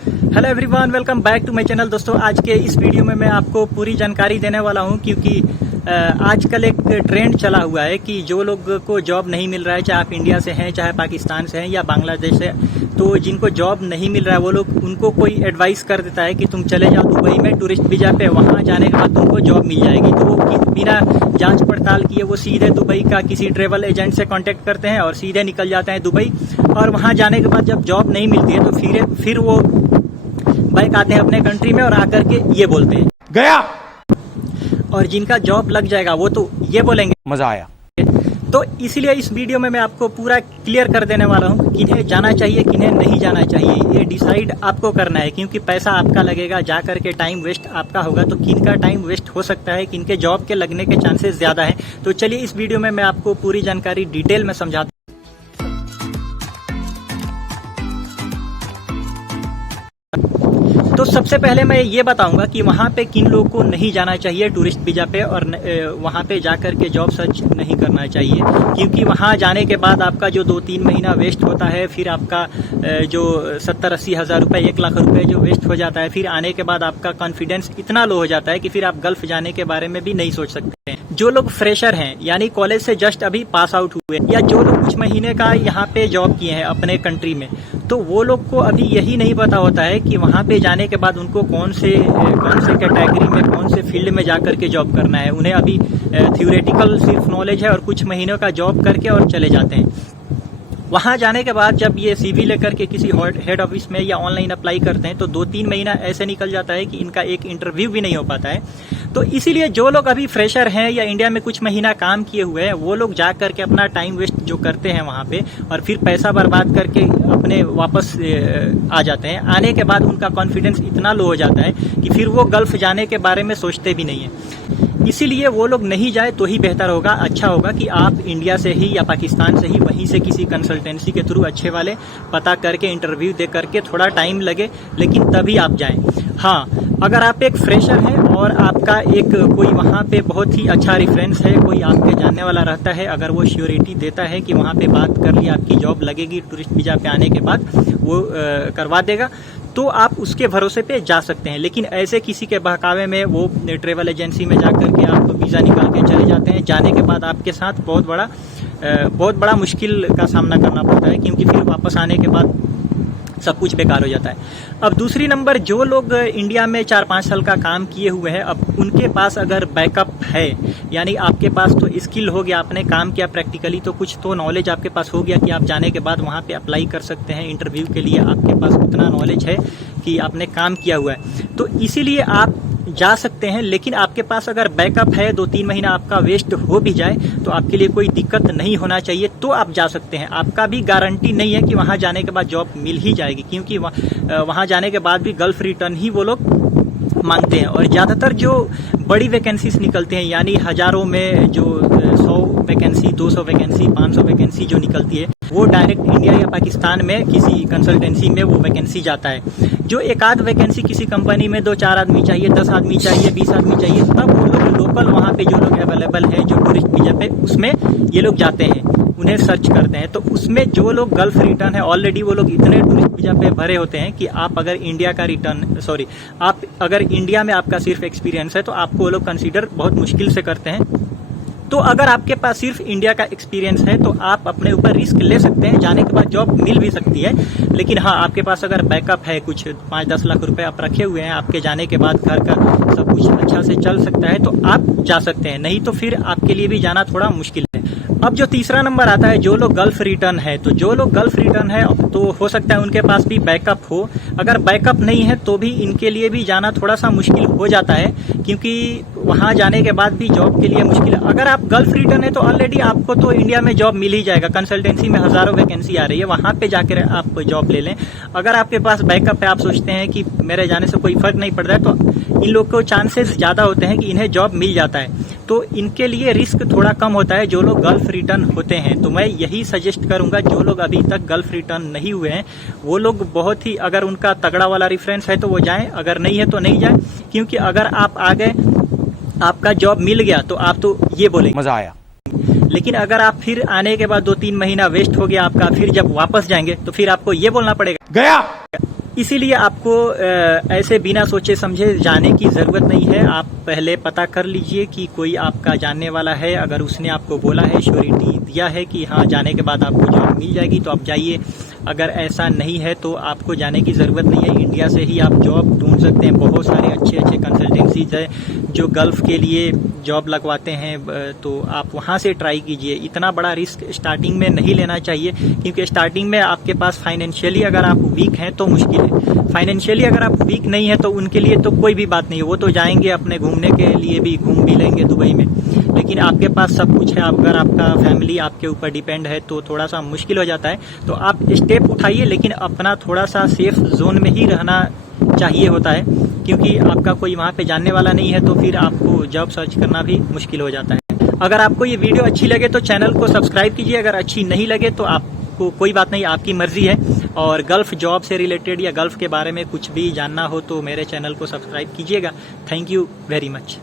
Hello everyone, welcome back to my channel. दोस्तों, आज के इस वीडियो में मैं आपको पूरी जानकारी देने वाला हूं क्योंकि आजकल एक ट्रेंड चला हुआ है कि जो लोग को जॉब नहीं मिल रहा है, चाहे आप इंडिया से हैं, चाहे पाकिस्तान से हैं या बांग्लादेश से, तो जिनको जॉब नहीं मिल रहा है वो लोग उनको कोई एडवाइस कर देता है कि तुम चले जाओ दुबई में टूरिस्ट वीजा पे, वहां जाने के बाद तुमको जॉब मिल जाएगी। तो वो बिना जांच पड़ताल किए वो सीधे दुबई का किसी ट्रेवल एजेंट से कांटेक्ट करते हैं और सीधे निकल जाते हैं दुबई। और वहां जाने के बाद जब जॉब नहीं मिलती है तो फिर वो बैक आते हैं अपने कंट्री में और आकर के ये बोलते हैं गया। और जिनका जॉब लग जाएगा वो तो ये बोलेंगे मजा आया। तो इसीलिए इस वीडियो में मैं आपको पूरा क्लियर कर देने वाला हूँ किन्हें जाना चाहिए किन्हें नहीं जाना चाहिए। ये डिसाइड आपको करना है क्योंकि पैसा आपका लगेगा, जा करके टाइम वेस्ट आपका होगा। तो किनका टाइम वेस्ट हो सकता है, किनके जॉब के लगने के चांसेस ज्यादा है। तो चलिए इस वीडियो में मैं आपको पूरी जानकारी डिटेल में समझाता हूँ। तो सबसे पहले मैं ये बताऊंगा कि वहां पे किन लोगों को नहीं जाना चाहिए टूरिस्ट वीजा पे और वहां पे जाकर के जॉब सर्च नहीं करना चाहिए, क्योंकि वहां जाने के बाद आपका जो 2-3 महीना वेस्ट होता है, फिर आपका जो 70-80 हज़ार रुपए, 1 लाख रुपए जो वेस्ट हो जाता है, फिर आने के बाद आपका कॉन्फिडेंस इतना लो हो जाता है कि फिर आप गल्फ जाने के बारे में भी नहीं सोच सकते हैं। जो लोग फ्रेशर हैं यानी कॉलेज से जस्ट अभी पास आउट हुए या जो लोग कुछ महीने का यहाँ पे जॉब किए हैं अपने कंट्री में, तो वो लोग को अभी यही नहीं पता होता है कि वहां पे जाने के बाद उनको कौन से कैटेगरी में, कौन से फील्ड में जाकर के जॉब करना है। उन्हें अभी थ्योरेटिकल सिर्फ नॉलेज है और कुछ महीनों का जॉब करके और चले जाते हैं। वहां जाने के बाद जब ये सीवी लेकर के किसी हेड ऑफिस में या ऑनलाइन अप्लाई करते हैं तो 2-3 महीना ऐसे निकल जाता है कि इनका एक इंटरव्यू भी नहीं हो पाता है। तो इसीलिए जो लोग अभी फ्रेशर हैं या इंडिया में कुछ महीना काम किए हुए हैं वो लोग जा करके अपना टाइम वेस्ट जो करते हैं वहां पे और फिर पैसा बर्बाद करके अपने वापस आ जाते हैं। आने के बाद उनका कॉन्फिडेंस इतना लो हो जाता है कि फिर वो गल्फ जाने के बारे में सोचते भी नहीं है। इसीलिए वो लोग नहीं जाए तो ही बेहतर होगा। अच्छा होगा कि आप इंडिया से ही या पाकिस्तान से ही वहीं से किसी कंसल्टेंसी के थ्रू अच्छे वाले पता करके इंटरव्यू दे करके, थोड़ा टाइम लगे लेकिन तभी आप जाएं। हाँ, अगर आप एक फ्रेशर हैं और आपका एक कोई वहाँ पे बहुत ही अच्छा रेफरेंस है, कोई आपके जानने वाला रहता है, अगर वो श्योरिटी देता है कि वहाँ पे बात कर ली आपकी जॉब लगेगी टूरिस्ट वीजा पे आने के बाद, वो करवा देगा, तो आप उसके भरोसे पे जा सकते हैं। लेकिन ऐसे किसी के बहकावे में वो ट्रेवल एजेंसी में जाकर के आप वीज़ा निकाल के चले जाते हैं, जाने के बाद आपके साथ बहुत बड़ा मुश्किल का सामना करना पड़ता है क्योंकि फिर वापस आने के बाद सब कुछ बेकार हो जाता है। अब दूसरी नंबर, जो लोग इंडिया में 4-5 साल का काम किए हुए हैं, अब उनके पास अगर बैकअप है, यानी आपके पास तो स्किल हो गया, आपने काम किया प्रैक्टिकली, तो कुछ तो नॉलेज आपके पास हो गया कि आप जाने के बाद वहाँ पे अप्लाई कर सकते हैं इंटरव्यू के लिए, आपके पास उतना नॉलेज है कि आपने काम किया हुआ है, तो इसीलिए आप जा सकते हैं। लेकिन आपके पास अगर बैकअप है, 2-3 महीना आपका वेस्ट हो भी जाए तो आपके लिए कोई दिक्कत नहीं होना चाहिए, तो आप जा सकते हैं। आपका भी गारंटी नहीं है कि वहां जाने के बाद जॉब मिल ही जाएगी, क्योंकि वहां जाने के बाद भी गल्फ रिटर्न ही वो लोग मांगते हैं। और ज्यादातर जो बड़ी वैकेंसीज निकलते हैं, यानी हजारों में जो 100 वैकेंसी, 200 वैकेंसी, 500 वैकेंसी जो निकलती है, वो डायरेक्ट इंडिया या पाकिस्तान में किसी कंसल्टेंसी में वो वैकेंसी जाता है। जो एक आध वैकेंसी किसी कंपनी में 2-4 आदमी चाहिए, 10 आदमी चाहिए, 20 आदमी चाहिए, तब वो लोग लोकल वहाँ पे जो लोग अवेलेबल है जो टूरिस्ट वीजा पे, उसमें ये लोग जाते हैं, उन्हें सर्च करते हैं। तो उसमें जो लोग गल्फ रिटर्न है ऑलरेडी, वो लोग इतने टूरिस्ट वीजा पे भरे होते हैं कि आप अगर इंडिया में आपका सिर्फ एक्सपीरियंस है तो आपको वो लोग कंसीडर बहुत मुश्किल से करते हैं। तो अगर आपके पास सिर्फ इंडिया का एक्सपीरियंस है तो आप अपने ऊपर रिस्क ले सकते हैं, जाने के बाद जॉब मिल भी सकती है। लेकिन हाँ, आपके पास अगर बैकअप है, कुछ 5-10 लाख रुपए आप रखे हुए हैं, आपके जाने के बाद घर का सब कुछ अच्छा से चल सकता है, तो आप जा सकते हैं, नहीं तो फिर आपके लिए भी जाना थोड़ा मुश्किल है। अब जो तीसरा नंबर आता है, जो लोग गल्फ रिटर्न है, तो जो लोग गल्फ रिटर्न है तो हो सकता है उनके पास भी बैकअप हो। अगर बैकअप नहीं है तो भी इनके लिए भी जाना थोड़ा सा मुश्किल हो जाता है, क्योंकि वहां जाने के बाद भी जॉब के लिए मुश्किल है। अगर आप गल्फ रिटर्न है तो ऑलरेडी आपको तो इंडिया में जॉब मिल ही जाएगा, कंसल्टेंसी में हजारों वैकेंसी आ रही है, वहां पे जाकर आप जॉब ले लें। अगर आपके पास बैकअप है, आप सोचते हैं कि मेरे जाने से कोई फर्क नहीं पड़ता है, तो इन लोग को चांसेस ज्यादा होते हैं कि इन्हें जॉब मिल जाता है। तो इनके लिए रिस्क थोड़ा कम होता है जो लोग गल्फ रिटर्न होते हैं। तो मैं यही सजेस्ट करूंगा, जो लोग अभी तक गल्फ रिटर्न नहीं हुए हैं वो लोग बहुत ही, अगर उनका तगड़ा वाला रेफरेंस है तो वो जाएं, अगर नहीं है तो नहीं जाएं, क्योंकि अगर आप आ गए, आपका जॉब मिल गया तो आप तो ये बोलेंगे मजा आया। लेकिन अगर आप फिर आने के बाद 2-3 महीना वेस्ट हो गया आपका, फिर जब वापस जाएंगे तो फिर आपको ये बोलना पड़ेगा गया। इसीलिए आपको ऐसे बिना सोचे समझे जाने की ज़रूरत नहीं है। आप पहले पता कर लीजिए कि कोई आपका जानने वाला है, अगर उसने आपको बोला है, श्योरिटी दिया है कि हाँ जाने के बाद आपको जॉब मिल जाएगी तो आप जाइए। अगर ऐसा नहीं है तो आपको जाने की ज़रूरत नहीं है। इंडिया से ही आप जॉब ढूंढ सकते हैं। बहुत सारे अच्छे अच्छे कंसल्टेंसीज है जो गल्फ़ के लिए जॉब लगवाते हैं, तो आप वहाँ से ट्राई कीजिए। इतना बड़ा रिस्क स्टार्टिंग में नहीं लेना चाहिए, क्योंकि स्टार्टिंग में आपके पास फाइनेंशियली अगर आप वीक हैं तो मुश्किल है। फाइनेंशियली अगर आप वीक नहीं है तो उनके लिए तो कोई भी बात नहीं है, वो तो जाएंगे अपने घूमने के लिए भी, घूम भी लेंगे दुबई में। लेकिन आपके पास सब कुछ है, अगर आपका फैमिली आपके ऊपर डिपेंड है तो थोड़ा सा मुश्किल हो जाता है। तो आप स्टेप उठाइए, लेकिन अपना थोड़ा सा सेफ जोन में ही रहना चाहिए होता है, क्योंकि आपका कोई वहाँ पे जानने वाला नहीं है तो फिर आपको जॉब सर्च करना भी मुश्किल हो जाता है। अगर आपको ये वीडियो अच्छी लगे तो चैनल को सब्सक्राइब कीजिए, अगर अच्छी नहीं लगे तो आपको कोई बात नहीं, आपकी मर्जी है। और गल्फ़ जॉब से रिलेटेड या गल्फ़ के बारे में कुछ भी जानना हो तो मेरे चैनल को सब्सक्राइब कीजिएगा। Thank you very much.